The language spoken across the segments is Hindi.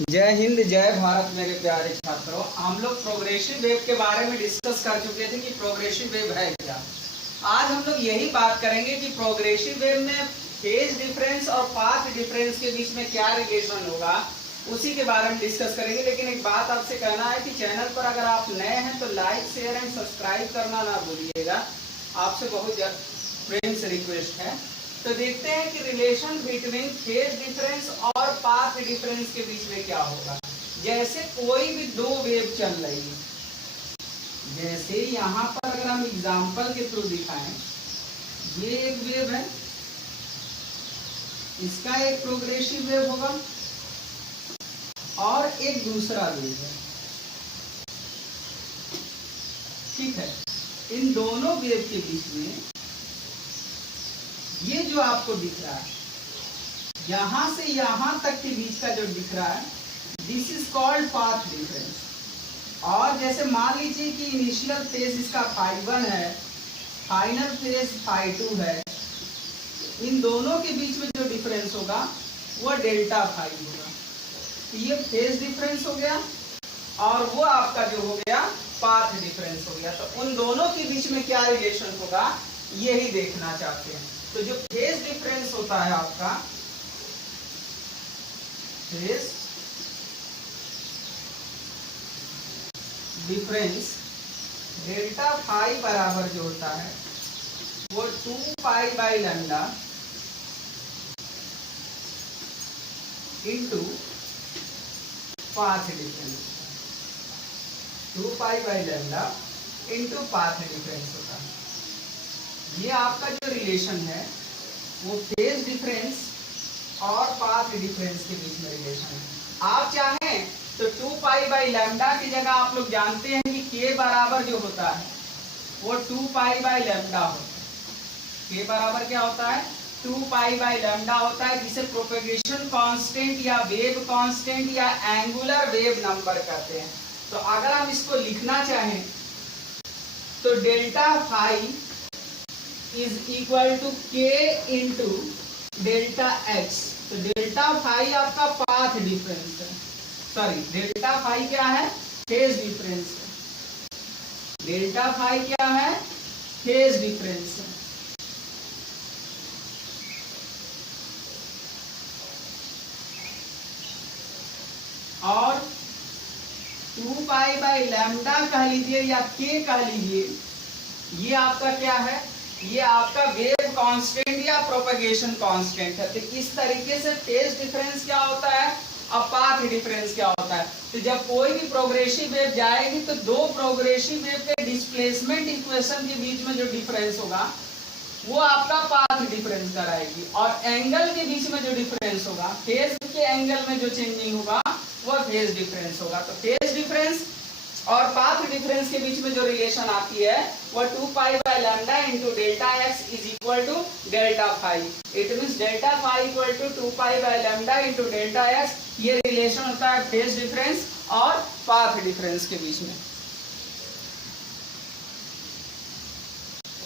जय हिंद जय भारत मेरे प्यारे छात्रों। हम लोग प्रोग्रेसिव वेव के बारे में डिस्कस कर चुके थे कि प्रोग्रेसिव वेव है क्या। आज हम लोग यही बात करेंगे कि प्रोग्रेसिव वेव में फेज डिफरेंस और पाथ डिफरेंस के बीच में क्या रिलेशन होगा, उसी के बारे में डिस्कस करेंगे। लेकिन एक बात आपसे कहना है कि चैनल पर अगर आप नए हैं तो लाइक शेयर एंड सब्सक्राइब करना ना भूलिएगा, आपसे बहुत प्रेम से रिक्वेस्ट है। तो देखते हैं कि रिलेशन बिटवीन फेज डिफरेंस और पाथ डिफरेंस के बीच में क्या होगा। जैसे कोई भी दो वेव चल रही है, जैसे यहाँ पर अगर हम एग्जांपल के थ्रू दिखाएं, ये एक वेव है, इसका एक प्रोग्रेसिव वेव होगा और एक दूसरा वेव है, ठीक है। इन दोनों वेव के बीच में ये जो आपको दिख रहा है, यहां से यहां तक के बीच का जो दिख रहा है, this is called path difference. और जैसे मान लीजिए कि इनिशियल फेज इसका φ1 है, फाइनल फेज φ2 है, इन दोनों के बीच में जो डिफरेंस होगा वो डेल्टा फाई होगा। तो ये फेज डिफरेंस हो गया और वो आपका जो हो गया पाथ डिफरेंस हो गया। तो उन दोनों के बीच में क्या रिलेशन होगा, यही देखना चाहते हैं। तो जो फेज डिफरेंस होता है आपका, फेज डिफरेंस डेल्टा फाई बराबर जो होता है वो 2 pi by lambda into path difference, 2 pi by lambda into path difference होता है। ये आपका जो रिलेशन है वो फेज डिफरेंस और पाथ डिफरेंस के बीच में रिलेशन है। आप चाहें तो 2 पाई बाई लैम्डा की जगह आप लोग जानते हैं कि के बराबर जो होता है वो 2 पाई बाई लैम्डा होता है। के बराबर क्या होता है, 2 पाई बाई लैम्डा होता है, जिसे प्रोपेगेशन कांस्टेंट या वेव कांस्टेंट या एंगुलर वेव नंबर कहते हैं। तो अगर हम इसको लिखना चाहें तो delta phi is equal to K into delta x. तो डेल्टा फाई आपका पाथ डिफरेंस है, सॉरी डेल्टा फाई क्या है, फेज डिफरेंस है। डेल्टा फाई क्या है, फेज डिफरेंस है। और 2 पाई बाई लैम्डा कह लीजिए या के कह लीजिए, ये आपका क्या है, ये आपका वेव कांस्टेंट या प्रोपेगेशन कांस्टेंट है। तो इस तरीके से फेज डिफरेंस क्या होता है और पाथ डिफरेंस क्या होता है। तो जब कोई भी प्रोग्रेसिव वेव जाएगी तो दो प्रोग्रेसिव वेव के डिस्प्लेसमेंट इक्वेशन के बीच में जो डिफरेंस होगा वो आपका पाथ डिफरेंस कराएगी, और एंगल के बीच में जो डिफरेंस होगा, फेज के एंगल में जो चेंजिंग होगा वो फेज डिफरेंस होगा। तो फेज डिफरेंस और पाथ डिफरेंस के बीच में जो रिलेशन आती है वो 2 pi by lambda into delta x is equal to delta phi. It means delta phi equal to 2 pi by lambda into delta x. ये रिलेशन होता है फेज डिफरेंस और पाथ डिफरेंस के बीच में।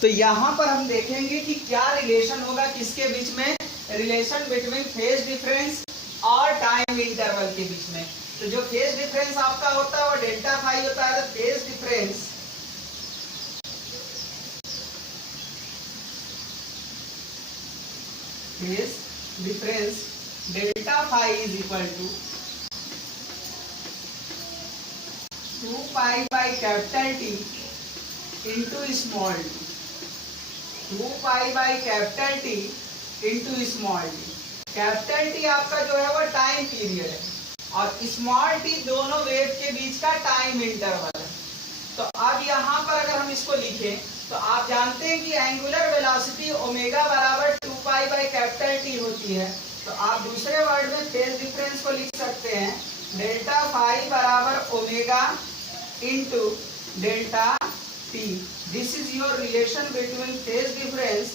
तो यहां पर हम देखेंगे कि क्या रिलेशन होगा किसके बीच में, रिलेशन बिटवीन फेज डिफरेंस और टाइम इंटरवल के बीच में। तो जो फेज डिफरेंस आपका होता है वो डेल्टा फाई होता है। तो phase difference delta phi is equal to 2 pi by capital T into small T, 2 pi by capital T into small T. Capital T आपका जो है वो टाइम पीरियड है और स्मॉल टी दोनों वेव के बीच का टाइम इंटरवल है। तो अब यहाँ पर अगर हम इसको लिखें तो आप जानते हैं कि एंगुलर वेलोसिटी ओमेगा बराबर 2 पाई बाई कैपिटल टी होती है। तो आप दूसरे वर्ड में फेज डिफरेंस को लिख सकते हैं डेल्टा फाई बराबर omega into delta T. This is your relation between phase difference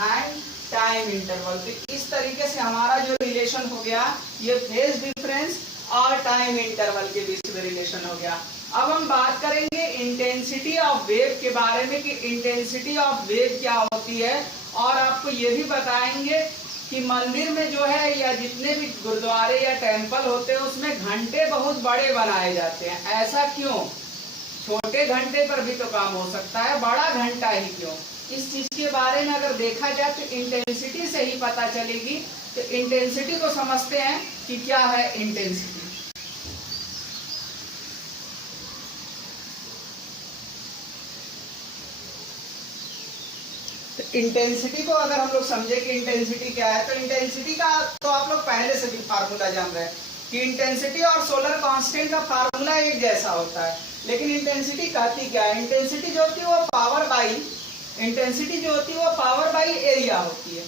and time interval. तो इस तरीके से हमारा जो रिलेशन हो गया ये फेज डिफरेंस और टाइम इंटरवल के बीच में रिलेशन हो गया। अब हम बात करेंगे इंटेंसिटी ऑफ वेव के बारे में कि इंटेंसिटी ऑफ वेव क्या होती है, और आपको ये भी बताएंगे कि मंदिर में जो है या जितने भी गुरुद्वारे या टेम्पल होते हैं उसमें घंटे बहुत बड़े बनाए जाते हैं। ऐसा क्यों? छोटे घंटे पर भी तो काम हो सकता है, बड़ा घंटा ही क्यों? इस चीज के बारे में अगर देखा जाए तो इंटेंसिटी से ही पता चलेगी। तो इंटेंसिटी को समझते हैं कि क्या है इंटेंसिटी। तो इंटेंसिटी को अगर हम लोग समझे कि इंटेंसिटी क्या है, तो इंटेंसिटी का तो आप लोग पहले से भी फार्मूला जान रहे हैं कि इंटेंसिटी और सोलर कांस्टेंट का फार्मूला एक जैसा होता है। लेकिन इंटेंसिटी कहती क्या है? इंटेंसिटी जो होती है वो पावर बाई एरिया होती है।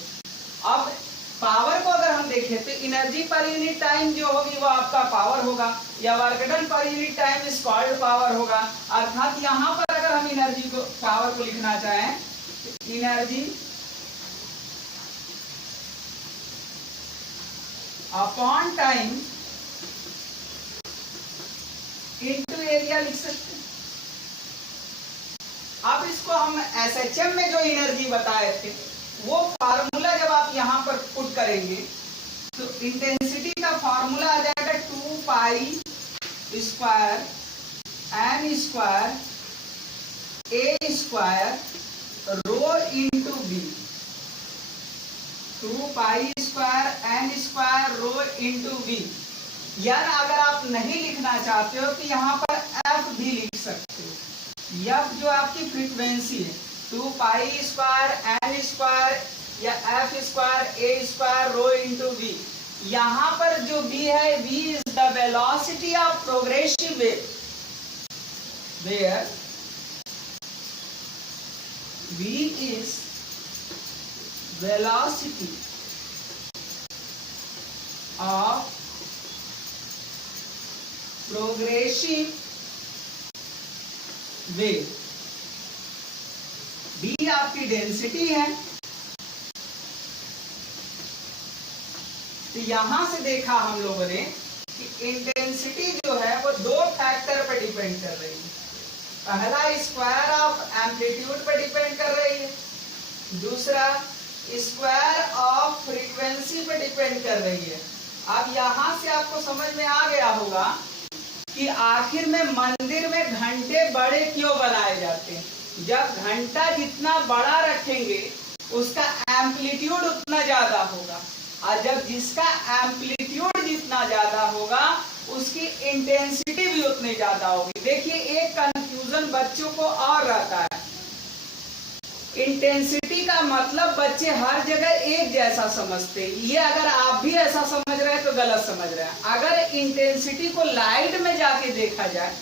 अब पावर को अगर हम देखें तो एनर्जी पर यूनिट टाइम जो होगी वो आपका पावर होगा, या work done per unit time is called power होगा। अर्थात यहाँ पर अगर हम एनर्जी को, पावर को लिखना चाहें, energy upon time into area लिख सकते हैं। अब इसको हम SHM में जो एनर्जी बताए थे वो फार्मूला जब आप यहां पर पुट करेंगे तो इंटेंसिटी का फार्मूला आ जाएगा 2 pi square m square a square rho into B. 2 pi square m square rho into B. यार अगर आप नहीं लिखना चाहते हो तो यहाँ पर f भी लिख सकते हो। f जो आपकी फ्रीक्वेंसी है, 2 पाई स्क्वायर m स्क्वायर या f square a square rho into B. यहाँ पर जो b है, v is the velocity of progressive wave, where v is velocity of progressive wave। b आपकी डेंसिटी है। तो यहां से देखा हम लोगों ने कि इंटेंसिटी जो है वो 2 फैक्टर पर डिपेंड कर रही है। पहला स्क्वायर ऑफ एम्पलीट्यूड पर डिपेंड कर रही है, दूसरा स्क्वायर ऑफ फ्रीक्वेंसी पर डिपेंड कर रही है। अब यहां से आपको समझ में आ गया होगा कि आखिर में मंदिर में घंटे बड़े क्यों बनाए जाते हैं। जब घंटा जितना बड़ा रखेंगे उसका एम्पलीट्यूड उतना ज्यादा होगा, और जब जिसका एम्पलीट्यूड जितना ज्यादा होगा उसकी इंटेंसिटी भी उतनी ज्यादा होगी। देखिए एक कंफ्यूजन बच्चों को और रहता है, इंटेंसिटी का मतलब बच्चे हर जगह एक जैसा समझते हैं। ये अगर आप भी ऐसा समझ रहे हैं तो गलत समझ रहे हैं। अगर इंटेंसिटी को लाइट में जाके देखा जाए,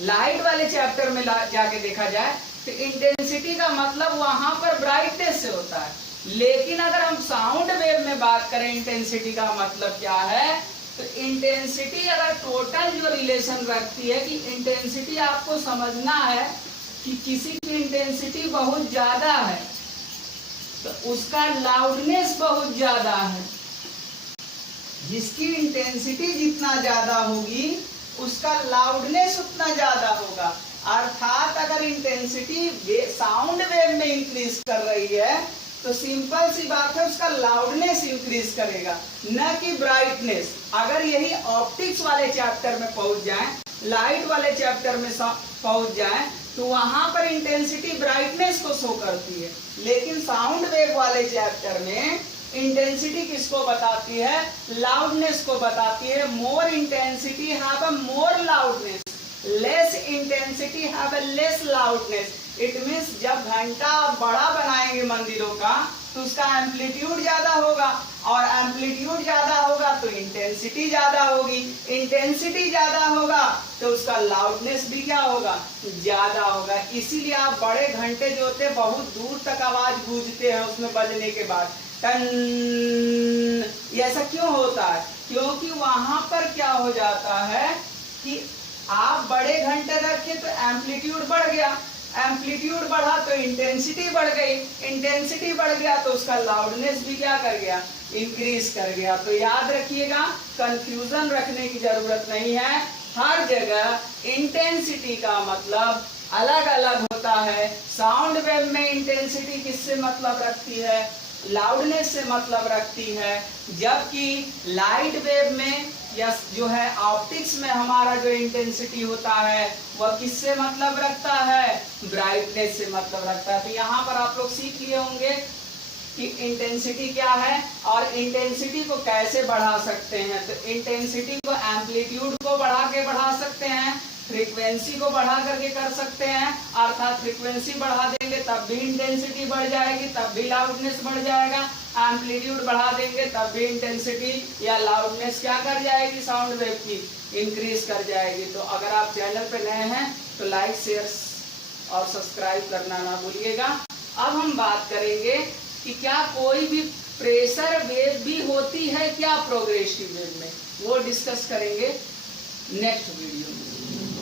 लाइट वाले चैप्टर में जाके देखा जाए, तो इंटेंसिटी का मतलब वहां पर ब्राइटनेस से होता है। लेकिन अगर हम साउंड वेव में बात करें इंटेंसिटी का मतलब क्या है, तो इंटेंसिटी अगर टोटल जो रिलेशन रखती है कि इंटेंसिटी आपको समझना है कि किसी की इंटेंसिटी बहुत ज्यादा है तो उसका लाउडनेस बहुत ज्यादा है। जिसकी इंटेंसिटी जितना ज्यादा होगी उसका लाउडनेस उतना ज्यादा होगा। अर्थात अगर इंटेंसिटी साउंड वेव में इंक्रीज कर रही है तो सिंपल सी बात है उसका लाउडनेस इंक्रीज करेगा, न कि ब्राइटनेस। अगर यही ऑप्टिक्स वाले चैप्टर में पहुंच जाए, लाइट वाले चैप्टर में पहुंच जाए, तो वहां पर इंटेंसिटी ब्राइटनेस को शो करती है। लेकिन साउंड वेव वाले चैप्टर में इंटेंसिटी किसको बताती है? लाउडनेस को बताती है। More intensity have a more loudness, less intensity have a less loudness. It means जब घंटा बड़ा बनाएंगे मंदिरों का तो उसका एम्पलीट्यूड ज्यादा होगा, और एम्पलीट्यूड ज्यादा होगा तो इंटेंसिटी ज्यादा होगी, इंटेंसिटी ज्यादा होगा तो उसका लाउडनेस भी क्या होगा? ज्यादा होगा। इसीलिए आप बड़े घंटे जो होते हैं बहुत दूर तक आवाज गूंजते हैं उसमें बजने के बाद, टन। ऐसा क्यों होता है? क्योंकि वहां पर क्या हो जाता है कि आप बड़े घंटे रखे तो एम्पलीट्यूड बढ़ गया, एम्पलीट्यूड बढ़ा तो इंटेंसिटी बढ़ गई, इंटेंसिटी बढ़ गया तो उसका लाउडनेस भी क्या कर गया? इंक्रीज कर गया। तो याद रखिएगा, कंफ्यूजन रखने की जरूरत नहीं है। हर जगह इंटेंसिटी का मतलब अलग अलग होता है। साउंड वेव में इंटेंसिटी किससे मतलब रखती है? लाउडनेस से मतलब रखती है, जबकि लाइट वेव में या जो है ऑप्टिक्स में हमारा जो इंटेंसिटी होता है वह किससे मतलब रखता है, ब्राइटनेस से मतलब रखता है। तो यहाँ पर आप लोग सीख लिए होंगे कि इंटेंसिटी क्या है और इंटेंसिटी को कैसे बढ़ा सकते हैं। तो इंटेंसिटी को एम्पलीट्यूड को बढ़ा सकते हैं, फ्रीक्वेंसी को बढ़ा करके कर सकते हैं, अर्थात फ्रीक्वेंसी बढ़ा देंगे तब भी इंटेंसिटी बढ़ जाएगी, तब भी लाउडनेस बढ़ जाएगा, एम्पलीट्यूड बढ़ा देंगे तब भी इंटेंसिटी या लाउडनेस क्या कर जाएगी, साउंड वेव की इंक्रीज कर जाएगी। तो अगर आप चैनल पे नए हैं तो लाइक शेयर और सब्सक्राइब करना ना भूलिएगा। अब हम बात करेंगे कि क्या कोई भी प्रेशर वेव भी होती है क्या प्रोग्रेसिव वेव में, वो डिस्कस करेंगे नेक्स्ट वीडियो में।